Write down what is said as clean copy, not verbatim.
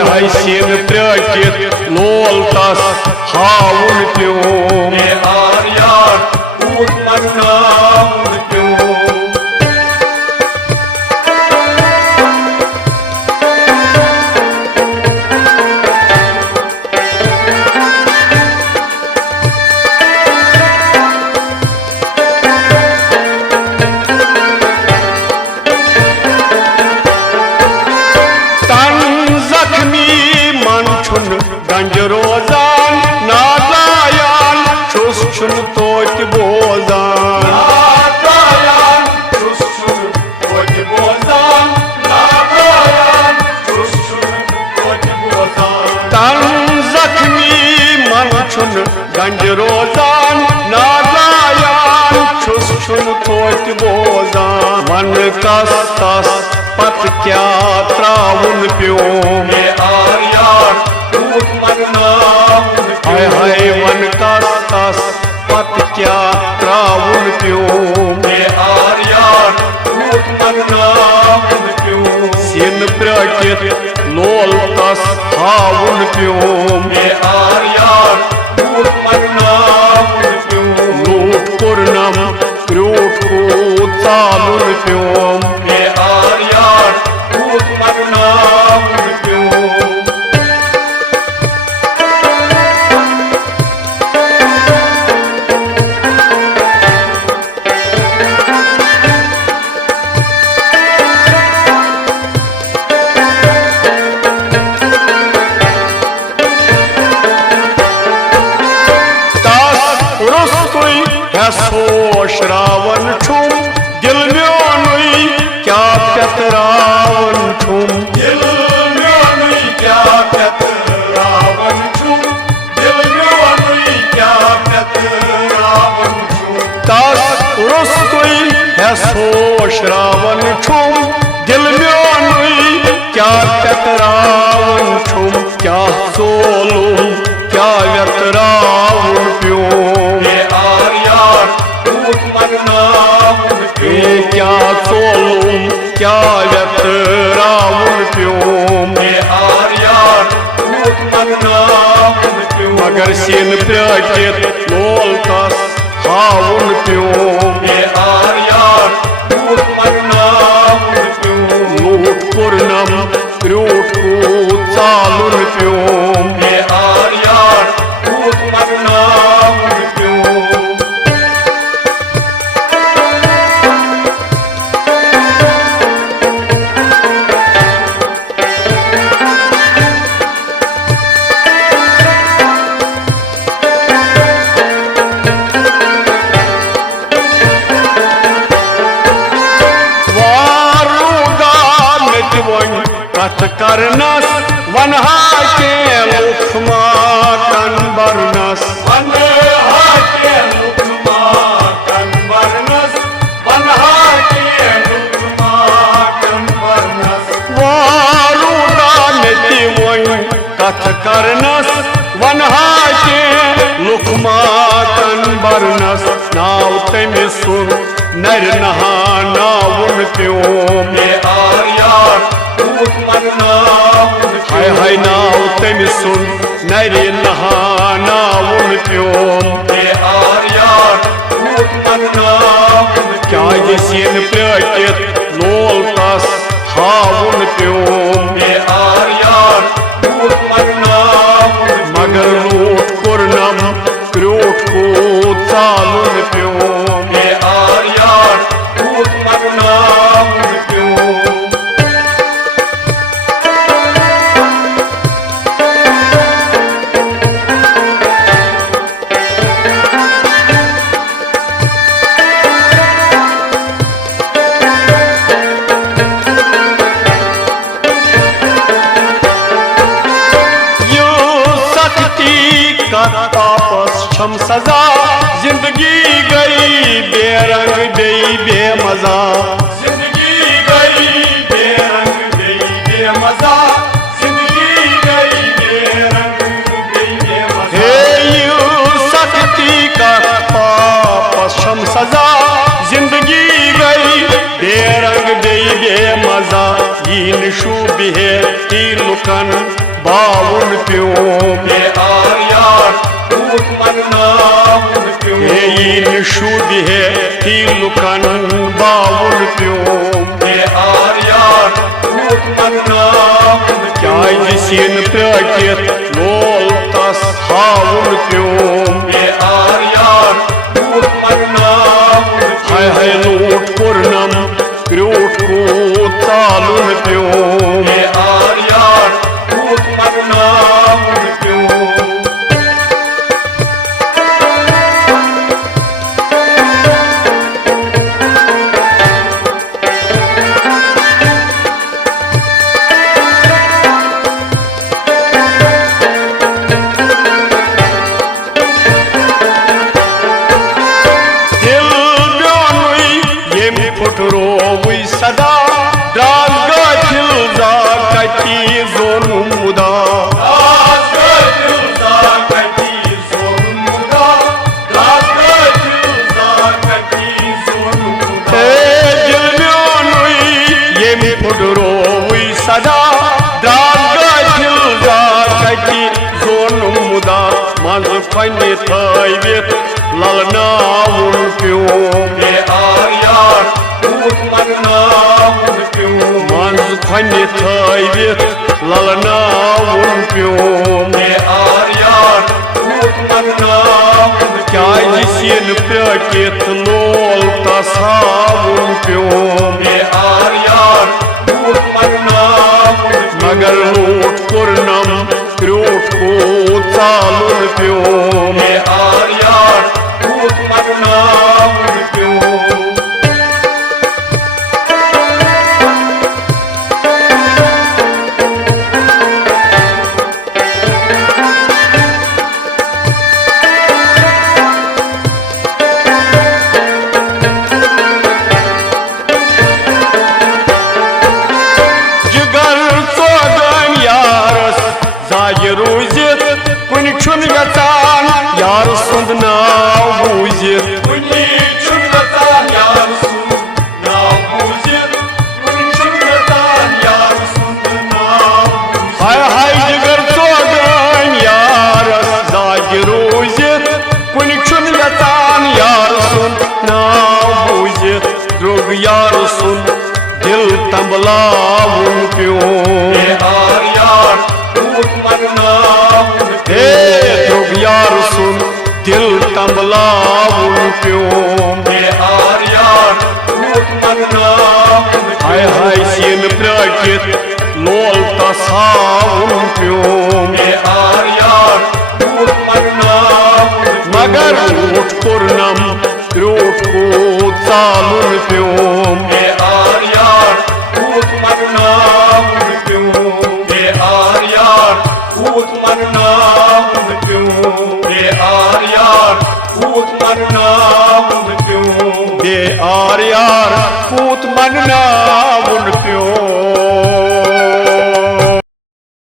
हाय हाय scene प्रकित लोल तस हाउन प्योम आर्यार ऊट मरनाउन प्योम गंज रोजान नादायान छुस छुन तोत बोजान नादायान छुस छुन तोत बोजान नादायान छुस छुन तोत बोजान तन जख्मी मन छुन गंज रोजान नादायान छुस छुन तोत बोजान मन कस तस पत क्या त्राउन प्योम आर्यार हाय हाय वन कस तस पत क्या त्राउन प्योम आर्यार प्योम सीन प्रकित लोल तस हाउन प्योम आर्यार प्योम लूट पूर्णम क्रूट को चालुन प्योम आर्यार प्योम सो श्रावण छुम दिल म्योनुई क्या पतरावन छुम दिल म्योनुई क्या पतरावन छुम दिल म्योनुई क्या पतरावन छुम तस रुस्तुई है सो श्रावण छुम दिल म्योनुई क्या पतरावन छुम क्या सोलुम क्या व्यतरावन प्योम क्या सोलुम क्या व्यतरावन प्योम आर्यार मगर सीन प्रकित लोल तस हाउन प्योम आर्यार लूट पूर्णम क्रूट को चालुन प्योम आर्यार प्योम कथ करनस वनहा के लुखमाटन बरनस वनहा के लुखमाटन बरनस वनहा के लुखमाटन बरनस वारुदा नेति वही कथ करनस वनहा के लुखमाटन बरनस नाव तमि सुन नर नहा नाउन प्योम आर्यार हाय हाय नाव तमि सुन नरि नहा नाउन प्योम आर्यार क्या ये सीन प्रकित लोल तस हाउन प्योम आर्यार मगर लूट पूर्णम क्रूट को चालुन प्योम आर्यार प्योम तापस छम सजा जिंदगी गई बेरंग बेई बेमजा जिंदगी गई बेरंग बेई बेमजा जिंदगी गई बेरंग बेई बेमजा हे यू शक्ति का तापस छम सजा जिंदगी गई बेरंग बेई बेमजा यीन शू बिहे ती लुकन बावुन प्योम हे आर्यान पूत मरनाउन प्योम इन शुद्ध है ती लुकन बावुन प्योम हे आर्यान पूत मरनाउन क्या जिसिन प्रकित लोल तस हावुन प्योम हे आर्यान पूत मरनाउन हाय हाय लूट पूर्णम क्रूट को चालुन प्योम हे आर्यान पूत मरनाउन प्योम रोवुई सदा द्रास गथिल जा कटी जोन मुदा ये फुट रोवुई सदा द्रास गथिल जा कटी जोन मुदा मज फनि थवित ललनाउन प्योम हे आर्यान पूत मरनाउन प्योम मंज फनि थवित ललनाउन प्योम हे आर्यान पूत मरनाउन क्या जिसिन प्रकित लोल तसावुन प्योम हे आर्यान पूत मरनाउन मगर लूट पूर्णम क्रूट को चालुन प्योम हे आर्यान पूत मरनाउन प्योम रूजित कुन छुन गचान यार सुंद नाव बूजित कुनी छुन गचान यार सुंद नाव बूजित कुनी छुन गचान यार सुंद नाव बूजित हाय हाय जिगर चोगन यार जाग रूजित कुन छुन गचान यार सुंद नाव बूजित द्रुग यार सुंद दिल तंबलावुन प्योम हे आर्यान पूत मरनाउन हे द्रुग यार सुन दिल तंबलावुन प्योम हे आर्यान पूत मरनाउन हाय हाय सिन प्रकित लोल तसावुन प्योम हे आर्यान पूत मरनाउन मगर लूट पूर्णम क्रूट को चालुन प्योम हे आर्यान पूत मरनाउन प्योम हे आर्यान पूत मरनाउन प्योम हे आर्यान पूत मरनाउन प्योम हे आर्यार पूत मनना